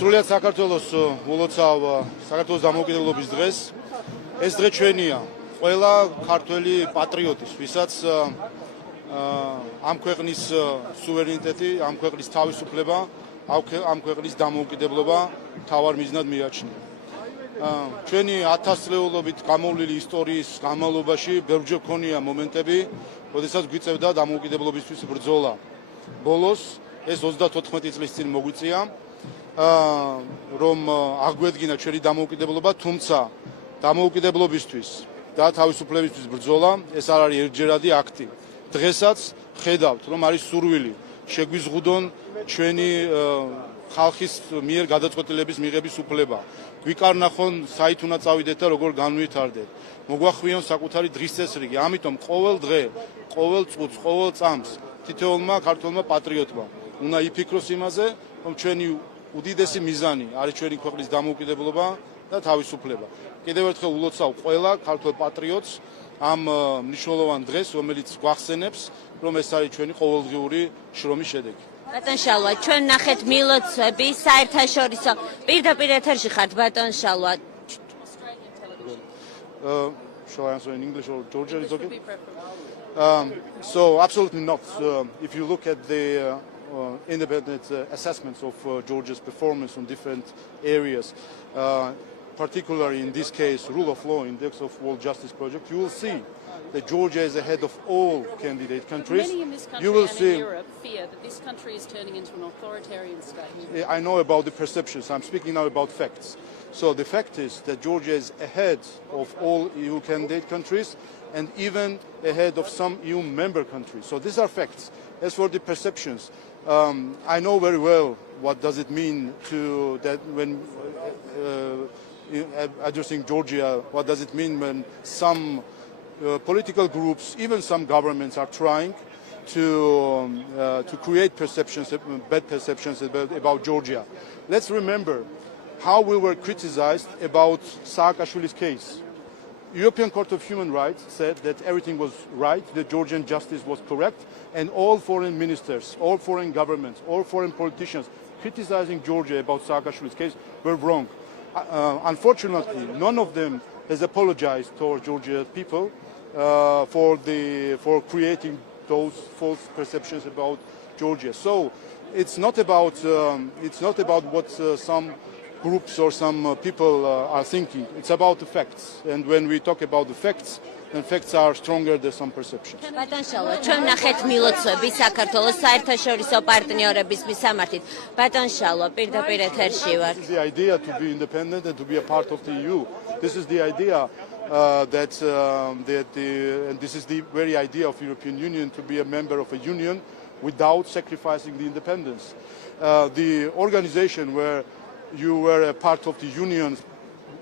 სრულიად საქართველოს ულოცავ საქართველოს დამოუკიდებლობის დღეს. ეს დღე ჩვენია, ყველა ქართველი პატრიოტის, ვისაც ამ ქვეყნის სუვერენიტეტი, ამ ქვეყნის თავისუფლება, ამ ქვეყნის დამოუკიდებლობა მთავარ მიზნად მიაჩნია. ჩვენი 1000 წლეულობით გამოვლილი ისტორიის განმავლობაში ბევრჯერ ქონია მომენტები, როდესაც გვიწევდა დამოუკიდებლობისთვის ბრძოლა. ბოლოს ეს 34 წლის წინ მოგვიწია, რომ აღვედგინა ჩვენი დამოუკიდებლობა, თუმცა დამოუკიდებლობისთვის და თავისუფლებისთვის ბრძოლა ეს არ არის ერთჯერადი აქტი. დღესაც ხედავთ, რომ არის სურვილი შეგვიზღუდონ ჩვენი ხალხის მიერ გადაწყვეტილების მიღების უფლება. გვიკარნახონ საით უნდა წავიდეთ და როგორ განვითარდეთ. მოგვახვიონ საკუთარი დღის წესრიგი. ამიტომ ყოველ დღე, ყოველ წუთს, ყოველ წამს თითოეულმა ქართველმა პატრიოტმა უნდა იფიქროს იმაზე, რომ ჩვენი უდიდესი მიზანი არის ჩვენი ქვეყნის დამოუკიდებლობა და თავისუფლება. კიდევ ერთხელ ულოცავ ყველა ქართველ პატრიოტს ამ მნიშვნელოვან დღეს, რომელიც გვახსენებს, რომ ეს არის ჩვენი ყოველდღიური შრომის შედეგი. ბატონ შალვა, ჩვენ ნახეთ მილოცვები საერთაშორისო პირდაპირ ეთერში ხართ ბატონ შალვა. Shall I answer in English or Georgia? Is okay? So absolutely not. If you look at the independent assessments of Georgia's performance on different areas, particularly in this case, rule of law index of World Justice Project, you will see that Georgia is ahead of all candidate countries. Many in this country you will and see, in Europe fear that this country is turning into an authoritarian state. I know about the perceptions. I'm speaking now about facts. So the fact is that Georgia is ahead of all EU candidate countries and even ahead of some EU member countries. So these are facts. As for the perceptions, I know very well what does it mean to that when addressing Georgia, what does it mean when some political groups, even some governments are trying to create perceptions, bad perceptions about Georgia. Let's remember how we were criticized about Saakashvili's case. European Court of Human Rights said that everything was right, that Georgian justice was correct, and all foreign ministers, all foreign governments, all foreign politicians criticizing Georgia about Saakashvili's case were wrong. Unfortunately, none of them has apologized to Georgian people for creating those false perceptions about Georgia. So it's not about what some groups or some people are thinking. It's about the facts. And when we talk about the facts, then facts are stronger than some perceptions. ბატონ შალვა, ჩვენ ნახეთ მილოცვები საქართველოს საერთაშორისო პარტნიორების მისამართით. ბატონ შალვა, პირდაპირ ეთერში ვარ. This is the idea to be independent and to be a part of the EU. This is the idea and this is the very idea of European Union, to be a member of a union without sacrificing the independence. The organization where you were a part of the union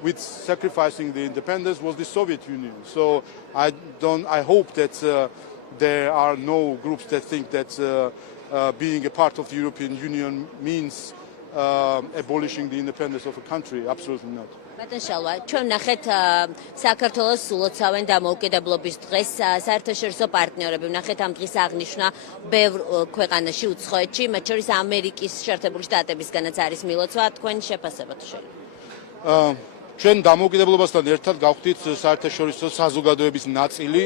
with sacrificing the independence was the Soviet Union. So I hope that there are no groups that think that being a part of the European Union means abolishing the independence of a country. Absolutely not. ბატონ შალვა, ჩვენ ნახეთ საქართველოს ულოცავენ დამოუკიდებლობის დღეს საერთაშორისო პარტნიორები. ნახეთ ამ დღის აღნიშვნა ბევრ ქვეყანაში უცხოეთში, მათ შორის ამერიკის შეერთებული შტატებისგანაც არის მილოცვა. თქვენი შეფასება თუ შეიძლება? ჩვენ დამოუკიდებლობასთან ერთად გავხდით საერთაშორისო საზოგადოების ნაწილი,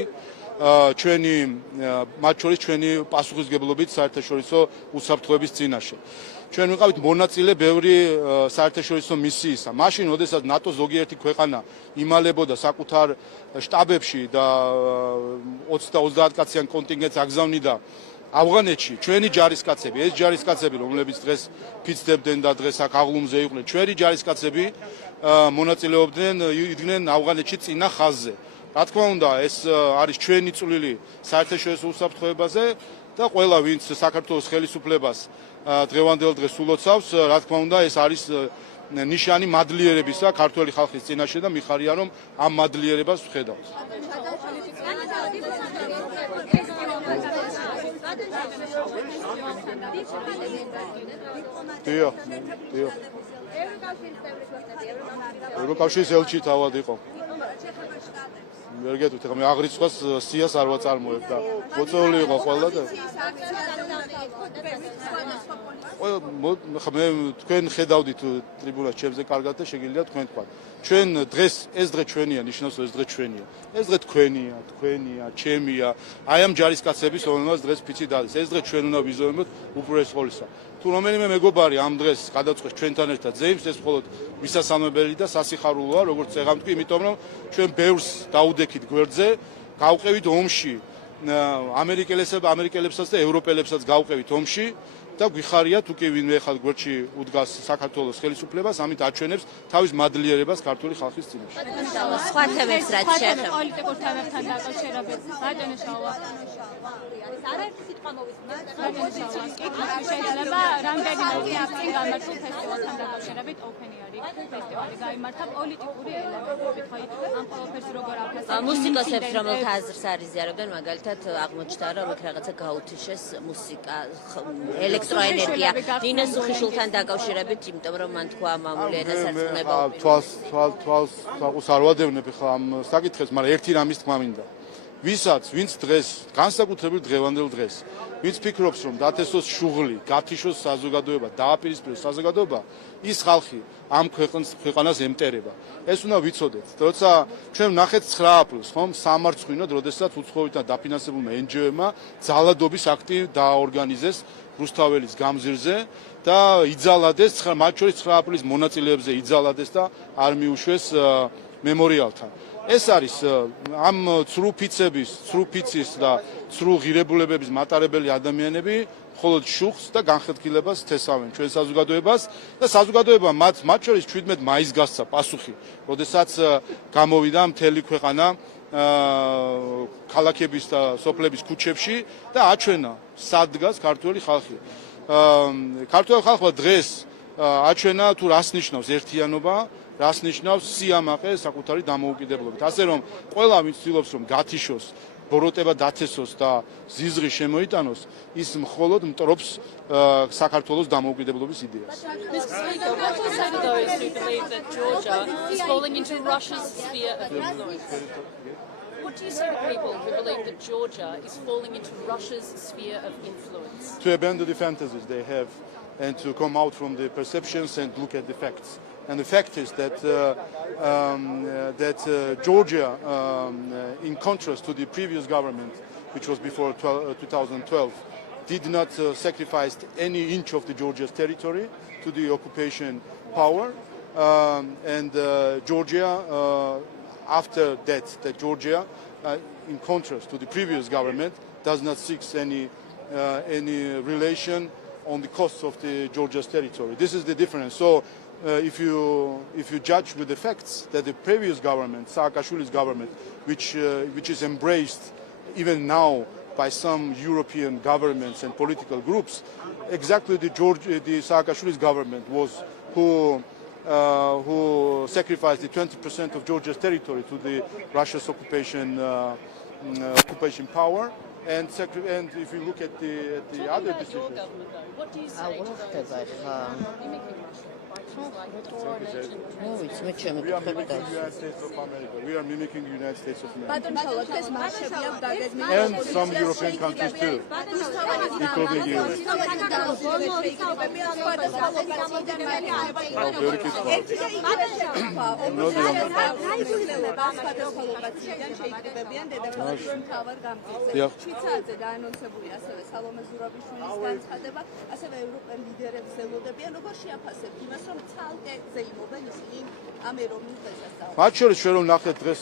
მათ შორის ჩვენი პასუხისმგებლობით საერთაშორისო უსაფრთხოების წინაშე. ჩვენ ვიყავით მონაწილე ბევრი საერთაშორისო მისიისა. მაშინ, როდესაც ნატო ზოგიერთი ქვეყანა იმალებოდა საკუთარ შტაბებში და 20-30 კაციან კონტინგენტს აგზავნიდა ავღანეთში, ჩვენი ჯარისკაცები, ეს ჯარისკაცები, რომლებიც დღეს ფიცდებდნენ და დღეს აქ აღლუმზე იყვნენ, ჩვენი ჯარისკაცები მონაწილეობდნენ, იდგნენ ავღანეთში წინა ხაზზე. რა თქმა უნდა, ეს არის ჩვენი წვლილი საერთაშორისო უსაფრთხოებაზე და ყველა, ვინც საქართველოს ხელისუფლებას დღევანდელ დღეს ულოცავს, რა თქმა უნდა, ეს არის ნიშანი მადლიერებისა ქართველი ხალხის წინაშე და მიხარია, რომ ამ მადლიერებას ვხედავთ. ევროკავშირის ელჩი თავად იყო. ვერ გეტყვით, ეხლა მე აღრიცხვას სიას არ ვაწარმოებ და მოწეული იყო ყველა და მე თქვენ ხედავდით ტრიბუნას ჩემზე კარგად და შეგიძლიათ თქვენ თქვა. ჩვენ დღეს ეს დღე ჩვენია, ნიშნავს ეს დღე ჩვენია. ეს დღე თქვენია, თქვენია, ჩემია. აი ამ ჯარისკაცების რომელმაც დღეს ფიცი დადეს. ეს დღე ჩვენ უნდა ვიზოებოთ უპირველეს ყოვლისა. თუ რომელიმე მეგობარი ამ დღეს გადაწყვეტს ჩვენთან ერთად ზეიმს, ეს მხოლოდ მისასალმებელი და სასიხარულოა, როგორც წეღამ თქვი, იმიტომ რომ ჩვენ ბევრს დაუდექით გვერდზე, გავყევით ომში ამერიკელებსაც და ევროპელებსაც გავყევით ომში და გვიხარია თუ კი ვინმე ხალ გვერდში უდგას საქართველოს ხელისუფლებას, ამით აჩვენებს თავის მადლიერებას ქართული ხალხის წინაშე. სხვა თემებს რაც შეეხება. პოლიტიკურ თემებთან დაკავშირებით, ბატონო შავა. შეიძლება რამდენიმე დღის წინ გამართულ ფესტივალთან დაკავშირებით ოფენიარი ფესტივალი გაიმართა პოლიტიკური ელემენტებით, ხო ამ ყველაფერს როგორ აფასებთ? მუსიკოსებს რომელთა აზრს არ იზიარებდნენ, მაგალითად აღმოჩნდა რომ იქ რაღაცა გაუთიშეს მუსიკა, ელექტროენერგია, ნინო სუხიშვილთან დაკავშირებით, იმიტომ რომ მან თქვა მამული ენასარწმუნება. თვალს არ ვადევნებ ხა ამ საკითხებს, მაგრამ ერთი რამის თქმა მინდა. ვინც დღეს, განსაკუთრებით დღევანდელ დღეს, ვინც ფიქრობს რომ დათესოს შუღლი, გათიშოს საზოგადოება, დააპირისპიროს საზოგადოება, ის ხალხი ამ ქვეყანას ემტერება. ეს უნდა ვიცოდეთ. როცა ჩვენ ვნახეთ 9 აპრილს, ხომ, სამარცხვინოდ, როდესაც უცხოეთმა დაფინანსებულმა NGO-მა ძალადობის აქტი დააორგანიზეს რუსთაველის გამზირზე და იძალადეს, მათ შორის 9 აპრილის მონაწილეებზე იძალადეს და არ მიუშვეს მემორიალთან. ეს არის ამ ცრუ ფიცის და ცრუ ღირებულებების მატარებელი ადამიანები მხოლოდ შუხს და განხეთქილებას თესავენ ჩვენ საზოგადოებას და საზოგადოება მათ შორის 17 მაისს გასცა პასუხი, როდესაც გამოვიდა მთელი ქვეყანა ქალაქების და სოფლების ქუჩებში და აჩვენა სად დგას ქართველი ხალხი. ქართველ ხალხმა დღეს აჩვენა თუ რას ნიშნავს ერთიანობა, რას ნიშნავს სიამაყე საკუთარი დამოუკიდებლობით. ასე რომ ყველა ვინც ცდილობს რომ გათიშოს, ბოროტება დათესოს და ზიზღი შემოიტანოს, ის მხოლოდ მტრობს საქართველოს დამოუკიდებლობის იდეას. Ms. Sligo, what do you say to those who believe that Georgia is falling into Russia's sphere of influence? What do you say to people who believe that Georgia is falling into Russia's sphere of influence? To abandon the fantasies they have and to come out from the perceptions and look at the facts. And the fact is that Georgia, in contrast to the previous government, which was before 2012, did not sacrifice any inch of the Georgia's territory to the occupation power. And Georgia, after that Georgia, in contrast to the previous government, does not seek any relation on the costs of the Georgia's territory. This is the difference. So. If you judge with the facts that the previous government, Saakashvili's government, which is embraced even now by some European governments and political groups, exactly the Saakashvili's government was who sacrificed the 20% of Georgia's territory to the Russia's occupation power. And if you look at the other Your decisions. government, though, what do you say to those mimicking Russia? We are mimicking the United States of America. We are mimicking the United States of America. And some European countries too, including you. Very good. მათ შორის ჩვენ რომ ნახეთ დღეს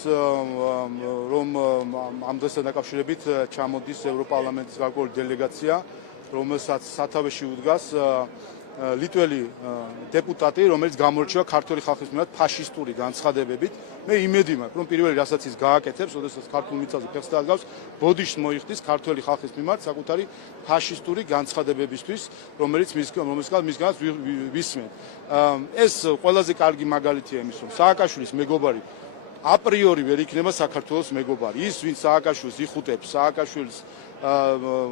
რომ ამ დღესთან დაკავშირებით ჩამოდის ევროპარლამენტის გარკვეული დელეგაცია, რომელსაც სათავეში უდგას ლიტველი დეპუტატი, რომელიც გამორჩევა ქართული ხალხის მიმართ ფაშისტური განცხადებებით. მე იმედი მაქვს, რომ პირველი რასაც ის გააკეთებს, როდესაც ქართულ მიწაზე ფეხს დააგავს, ბოდიშს მოიხდის ქართული ხალხის მიმართ საკუთარი ფაშისტური განცხადებებისთვის, რომელსაც ვისმენ. ეს ყველაზე კარგი მაგალითია იმის, რომ სააკაშვილის მეგობარი აპრიორი ვერ იქნება საქართველოს მეგობარი. ის, ვინც სააკაშვილს იხუტებს, სააკაშვილის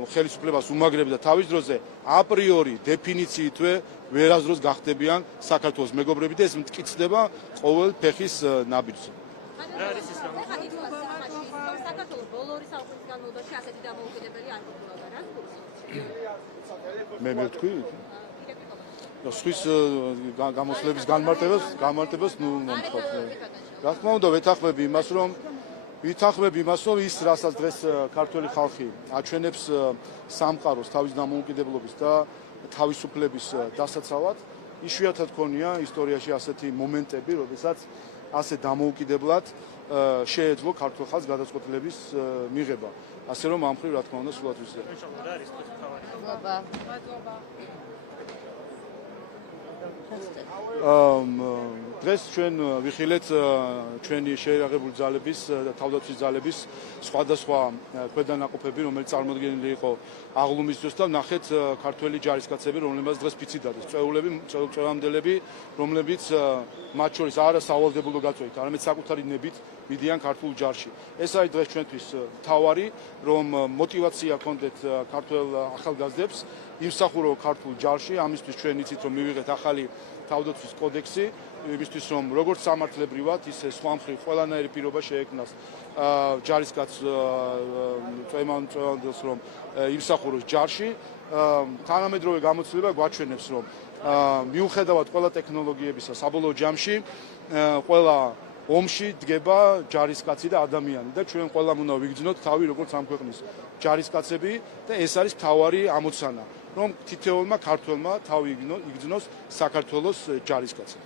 ხელისუფლებას უმაგრებდა თავის დროზე, აპრიორი დეფინიციითვე ვერასდროს გახდებიან საქართველოს მეგობრები და ეს მტკიცდება ყოველ ფეხის ნაბიჯზე. განმავლობაში ასეთი დამოუკიდებელი არ ყოფილა რა მე მეთქვი სხვის გამოსვლების განმარტებას ნუ მომთხოვთ. რა თქმა უნდა ვეთანხმები იმას რომ ის რასაც დღეს ქართველი ხალხი აჩვენებს სამყაროს თავის დამოუკიდებლობის და თავისუფლების დასაცავად იშვიათად ქონია ისტორიაში ასეთი მომენტები, როდესაც ასე დამოუკიდებლად შეეძლო ქართულ ხალხს გადაწყვეტილების მიღება. ასე რომ ამ მხრივ რა თქმა უნდა სულად ვიზრდები. დღეს ჩვენ ვიხილეთ ჩვენი შეიარაღებული ძალების და თავდაცვის ძალების სხვადასხვა ქვედანაყოფები, რომელიც წარმოდგენილი იყო აღლუმის დროს და ნახეთ ქართველი ჯარისკაცები, რომლებსაც დღეს ფიცი დადეს, წევამდელები, რომლებიც მათ შორის არა სავალდებულო გაწვევით, არამედ საკუთარი ნებით მიდიან ქართულ ჯარში. ეს არის დღეს ჩვენთვის მთავარი, რომ мотивация ჰქონდეთ ქართველ ახალგაზრდებს იმსახურო ქართულ ჯარში, ამისთვის ჩვენ იცით რომ მივიღეთ ახალი თავდაცვის კოდექსი, იმისთვის რომ როგორც სამართლებრივად, ისე სხვა მხრივ ყველანაირი პირობა შეექმნას ჯარისკაც წვევამდელს რომ იმსახუროს ჯარში. თანამედროვე გამოცდილება გვაჩვენებს რომ მიუხედავად ყველა ტექნოლოგიებისა საბოლოო ჯამში ყველა ომში დგება ჯარისკაცი და ადამიანი და ჩვენ ყველამ უნდა ვიგრძნოთ თავი როგორც ამ ქვეყნის ჯარისკაცები და ეს არის მთავარი ამოცანა რომ თითოეულმა ქართველმა თავი იგრძნოს საქართველოს ჯარისკაცად.